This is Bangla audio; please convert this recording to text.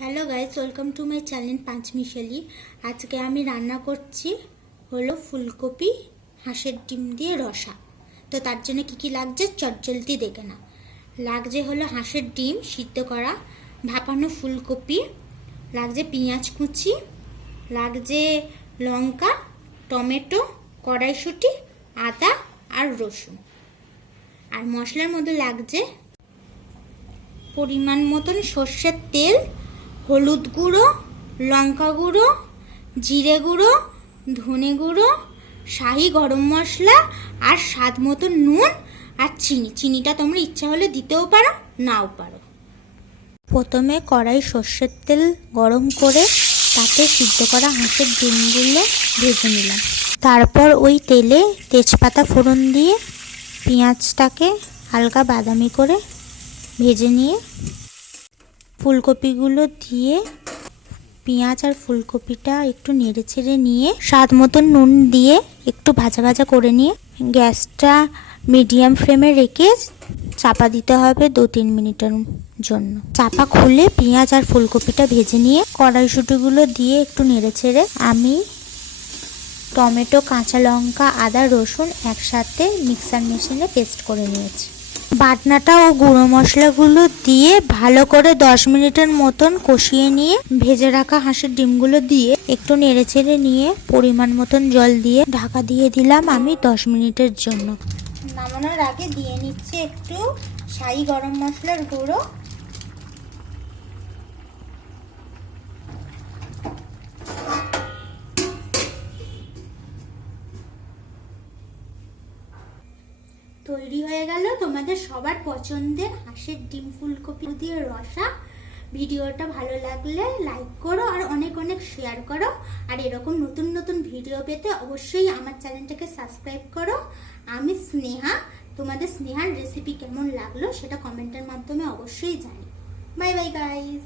Hello guys, welcome to my channel Panchmishali. আজকে আমি রান্না করছি হলো ফুলকপি হাঁসের ডিম দিয়ে রসা। তো তার জন্য কি কি লাগছে চটজলদি দেখে না। লাগছে হলো হাঁসের ডিম সিদ্ধ করা, ভাপানো ফুলকপি, লাগছে পেঁয়াজ কুচি, লাগছে লঙ্কা, টমেটো, কড়াইশুঁটি, আদা আর রসুন। আর মশলার মধ্যে লাগছে পরিমাণ মতন সর্ষের তেল, হলুদ গুঁড়ো, লঙ্কা গুঁড়ো, জিরে গুঁড়ো, ধনে গুঁড়ো, শাহি গরম মশলা আর স্বাদ মতো নুন আর চিনিটা তোমরা ইচ্ছা হলে দিতেও পারো, নাও পারো। প্রথমে কড়াই সর্ষের তেল গরম করে তাতে সিদ্ধ করা হাঁসের ডিমগুলো ভেজে নিলাম। তারপর ওই তেলে তেজপাতা ফোড়ন দিয়ে পেঁয়াজটাকে হালকা বাদামি করে ভেজে নিয়ে ফুলকপিগুলো দিয়ে পেঁয়াজ আর ফুলকপিটা একটু নেড়ে ছেড়ে নিয়ে স্বাদ মতন নুন দিয়ে একটু ভাজা ভাজা করে নিয়ে গ্যাসটা মিডিয়াম ফ্লেমে রেখে চাপা দিতে হবে 2-3 মিনিটের জন্য। চাপা খুলে পেঁয়াজ আর ফুলকপিটা ভেজে নিয়ে কড়াইশুঁটিগুলো দিয়ে একটু নেড়ে ছেড়ে আমি টমেটো, কাঁচা লঙ্কা, আদা, রসুন একসাথে মিক্সার মেশিনে পেস্ট করে নিয়েছি। বাটনাটা ও গুঁড়ো মশলাগুলো দিয়ে ভালো করে 10 মিনিটের মতন কষিয়ে নিয়ে ভেজে রাখা হাঁসের ডিমগুলো দিয়ে একটু নেড়ে ছেড়ে নিয়ে পরিমাণ মতন জল দিয়ে ঢাকা দিয়ে দিলাম আমি 10 মিনিটের জন্য। নামানোর আগে দিয়ে নিচ্ছি একটু শাহি গরম মশলার গুঁড়ো, তৈরি হয়ে গেল তোমাদের সবার পছন্দের হাঁসের ডিম ফুলকপি দিয়ে রসা। ভিডিওটা ভালো লাগলে লাইক করো আর অনেক অনেক শেয়ার করো। আর এরকম নতুন নতুন ভিডিও পেতে অবশ্যই আমার চ্যানেলটাকে সাবস্ক্রাইব করো। আমি স্নেহা, তোমাদের স্নেহার রেসিপি কেমন লাগলো সেটা কমেন্টের মাধ্যমে অবশ্যই জানি। Bye bye guys.